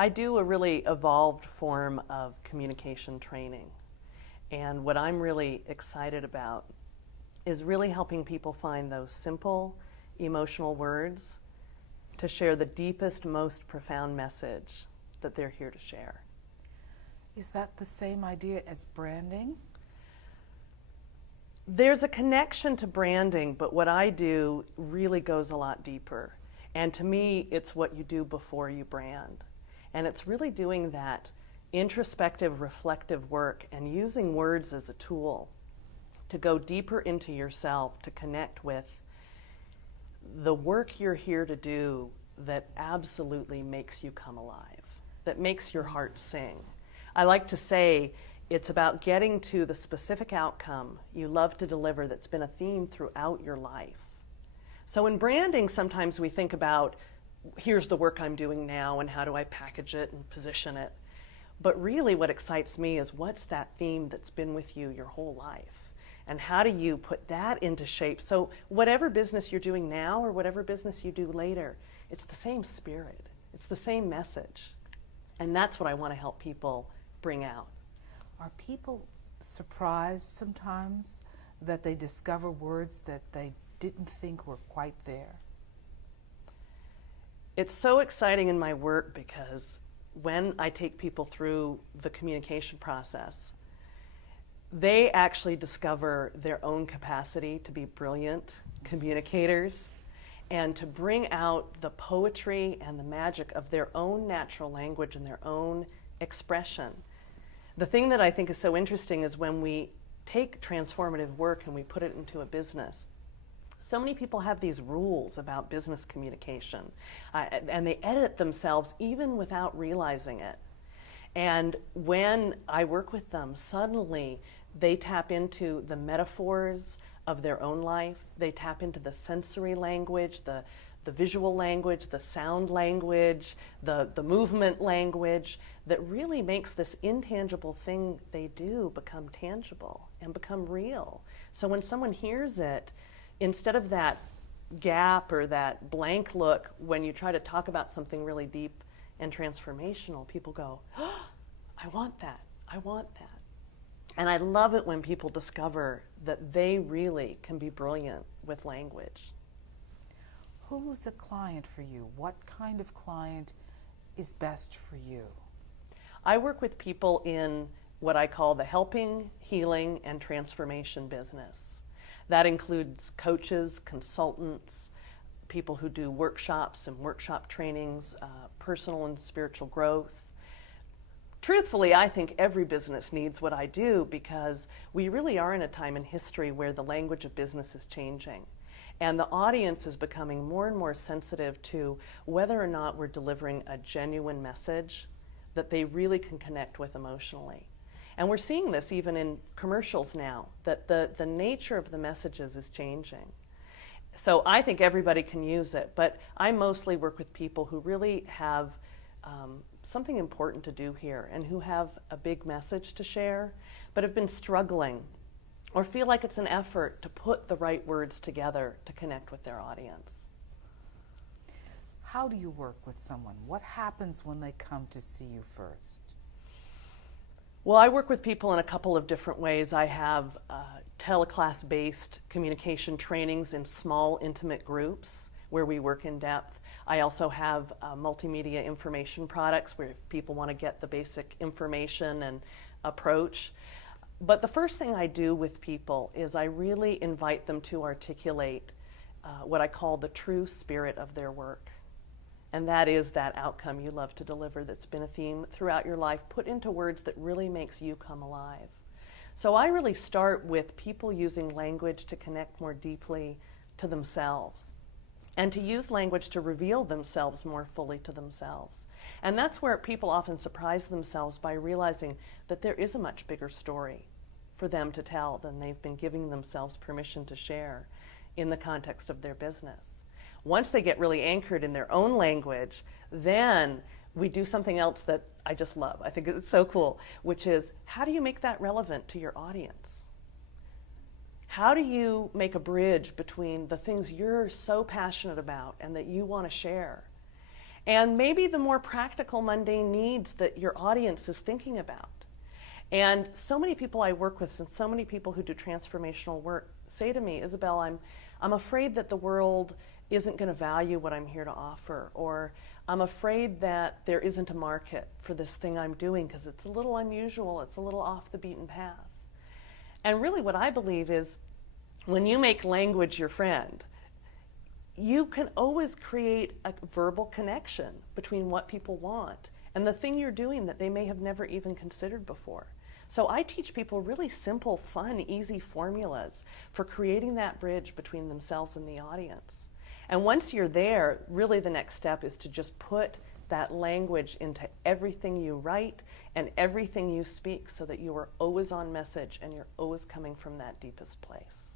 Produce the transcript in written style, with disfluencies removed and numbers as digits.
I do a really evolved form of communication training. And what I'm really excited about is really helping people find those simple, emotional words to share the deepest, most profound message that they're here to share. Is that the same idea as branding? There's a connection to branding, but what I do really goes a lot deeper. And to me, it's what you do before you brand. And it's really doing that introspective, reflective work and using words as a tool to go deeper into yourself, to connect with the work you're here to do that absolutely makes you come alive, that makes your heart sing. I like to say it's about getting to the specific outcome you love to deliver that's been a theme throughout your life. So in branding, sometimes we think about, here's the work I'm doing now and how do I package it and position it. But really what excites me is what's that theme that's been with you your whole life? And how do you put that into shape? So whatever business you're doing now or whatever business you do later, it's the same spirit. It's the same message. And that's what I want to help people bring out. Are people surprised sometimes that they discover words that they didn't think were quite there? It's so exciting in my work because when I take people through the communication process, they actually discover their own capacity to be brilliant communicators and to bring out the poetry and the magic of their own natural language and their own expression. The thing that I think is so interesting is when we take transformative work and we put it into a business, so many people have these rules about business communication, and they edit themselves even without realizing it. And when I work with them, suddenly they tap into the metaphors of their own life. They tap into the sensory language, the visual language, the sound language, the movement language that really makes this intangible thing they do become tangible and become real. So when someone hears it, instead of that gap or that blank look when you try to talk about something really deep and transformational, people go, oh, I want that, I want that. And I love it when people discover that they really can be brilliant with language. Who's a client for you? What kind of client is best for you? I work with people in what I call the helping, healing, and transformation business. That includes coaches, consultants, people who do workshops and workshop trainings, personal and spiritual growth. Truthfully, I think every business needs what I do because we really are in a time in history where the language of business is changing. And the audience is becoming more and more sensitive to whether or not we're delivering a genuine message that they really can connect with emotionally. And we're seeing this even in commercials now, that the nature of the messages is changing. So I think everybody can use it, but I mostly work with people who really have something important to do here and who have a big message to share, but have been struggling or feel like it's an effort to put the right words together to connect with their audience. How do you work with someone? What happens when they come to see you first? Well, I work with people in a couple of different ways. I have teleclass-based communication trainings in small, intimate groups where we work in depth. I also have multimedia information products where if people want to get the basic information and approach. But the first thing I do with people is I really invite them to articulate what I call the true spirit of their work. And that is that outcome you love to deliver that's been a theme throughout your life, put into words that really makes you come alive. So I really start with people using language to connect more deeply to themselves and to use language to reveal themselves more fully to themselves. And that's where people often surprise themselves by realizing that there is a much bigger story for them to tell than they've been giving themselves permission to share in the context of their business. Once they get really anchored in their own language, then we do something else that I just love. I think it's so cool, which is how do you make that relevant to your audience? How do you make a bridge between the things you're so passionate about and that you want to share and maybe the more practical, mundane needs that your audience is thinking about. And so many people I work with and so many people who do transformational work say to me, Isabel, I'm afraid that the world isn't going to value what I'm here to offer, or I'm afraid that there isn't a market for this thing I'm doing because it's a little unusual, it's a little off the beaten path. And really what I believe is when you make language your friend, you can always create a verbal connection between what people want and the thing you're doing that they may have never even considered before. So I teach people really simple, fun, easy formulas for creating that bridge between themselves and the audience. And once you're there, really the next step is to just put that language into everything you write and everything you speak so that you are always on message and you're always coming from that deepest place.